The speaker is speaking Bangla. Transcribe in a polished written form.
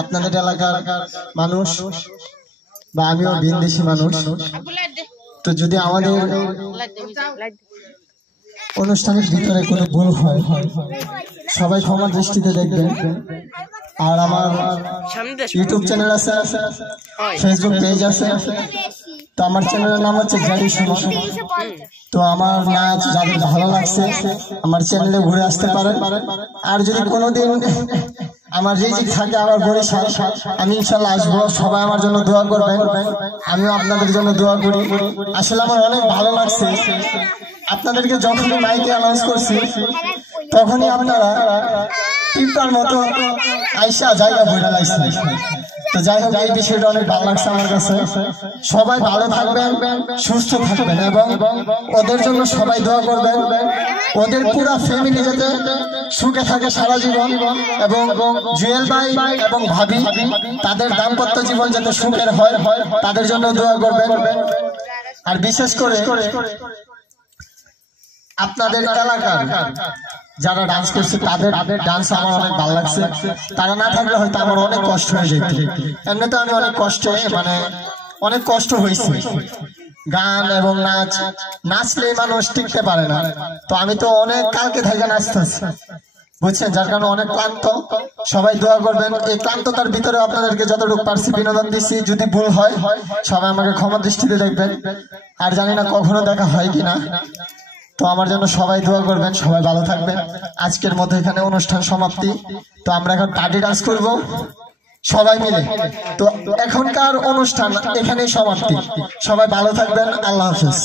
আপনাদের এলাকার মানুষ বা আমিও ভিনদেশী মানুষ, তো যদি আমাদের অনুষ্ঠানের ভিতরে কোনো ভুল হয় সবাই ক্ষমার দৃষ্টিতে দেখবেন। আর আমার ইউটিউব চ্যানেল আছে, ফেসবুক পেজ আছে, তো আমার চ্যানেলের নাম হচ্ছে গ্যারি সুমন। তো আমার নাচ যাদের ভালো লাগছে আমার চ্যানেলে ঘুরে আসতে পারেন। আর যদি কোনোদিন আমার রিজিক থাকে আমার বরিশাল, আমি ইনশাল্লাহ আসবো। সবাই আমার জন্য দোয়া করবেন, আমিও আপনাদের জন্য দোয়া করি। আসলে আমার অনেক ভালো লাগছে, আপনাদেরকে যখনই মাইকে অ্যানাউন্স করছি তখনই আপনারা টিপার মতো আইসা জায়গা বইটা লাগছে। তো যাই হোক, এই বিষয়টা অনেক ভালো লাগছে আমার কাছে। সবাই ভালো থাকবেন, সুস্থ থাকবেন এবং ওদের জন্য সবাই দোয়া করবেন। ওদের পুরো ফ্যামিলি যাতে সুখে থাকে সারা জীবন, এবং জুয়েল ভাই এবং ভাবি তাদের দাম্পত্য জীবন যাতে সুখের হয় তাদের জন্য দোয়া করবেন। আর বিশেষ করে আপনাদের এলাকার যারা ডান্স করছে তাদের ডান্স আমার অনেক ভালো লাগছে। তারা না থাকলে হয়তো আমার অনেক কষ্ট হয়ে যেত। এমনিতে আমি অনেক কষ্টে অনেক কষ্ট হয়েছে। গান এবং নাচলে মানুষ টিকতে পারে না। তো আমি তো অনেক কালকে থেকে নাচতেছি, বুঝছেন, যার কারণে অনেক ক্লান্ত। সবাই দোয়া করবেন। এই ক্লান্ততার ভিতরে আপনাদেরকে যতটুকু পারছি বিনোদন দিচ্ছি। যদি ভুল হয় সবাই আমাকে ক্ষমা দৃষ্টিতে দেখবেন। আর জানি না কখনো দেখা হয় কিনা, তো আমার জন্য সবাই দোয়া করবেন। সবাই ভালো থাকবেন। আজকের মধ্যে এখানে অনুষ্ঠান সমাপ্তি। তো আমরা এখন পার্টি ডান্স করব সবাই মিলে। তো এখনকার অনুষ্ঠান এখানেই সমাপ্তি। সবাই ভালো থাকবেন। আল্লাহ হাফেজ।